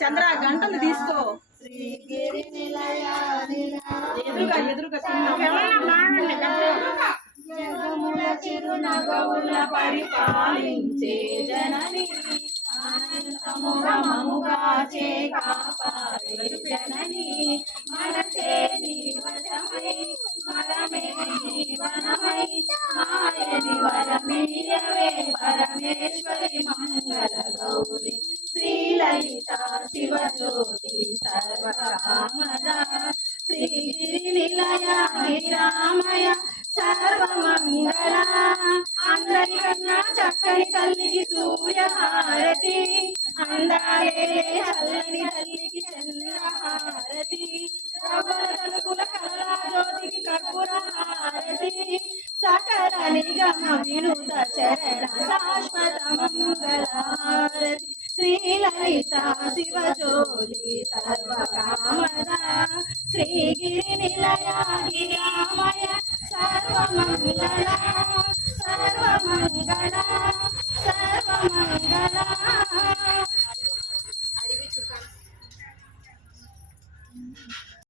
చంద్ర గంటలు తీసుకో శ్రీగిరి నిలయ ఎదురుగా జగముల చిరునగవుల పరిపాలించే జనని అనంతముగా మముగాచే కాపాడే జనని మనసే నీ వశమై మనమే నీ వనమై మాయని వరమీయవే పరమేశ్వరి మంగళ గౌరి శ్రీలలిత శివజ్యోతి సర్వకామద శ్రీగిరి నిలయ నిరామయ సర్వమంగళ అందరికన్నా చక్కని తల్లికి సూర్యహారతి అందాలే చల్లని తల్లికి చంద్రహారతి రవల తలుపుల కళా జ్యోతికి కర్పూర హారతి సకల నిగమ వినుత చరణ శాశ్వత మంగళ హారతి శ్రీలలిత శివజ్యోతి సర్వకామద శ్రీగిరి నిలయ నిరామయ సర్వమంగళ సర్వమంగళ సర్వమంగళ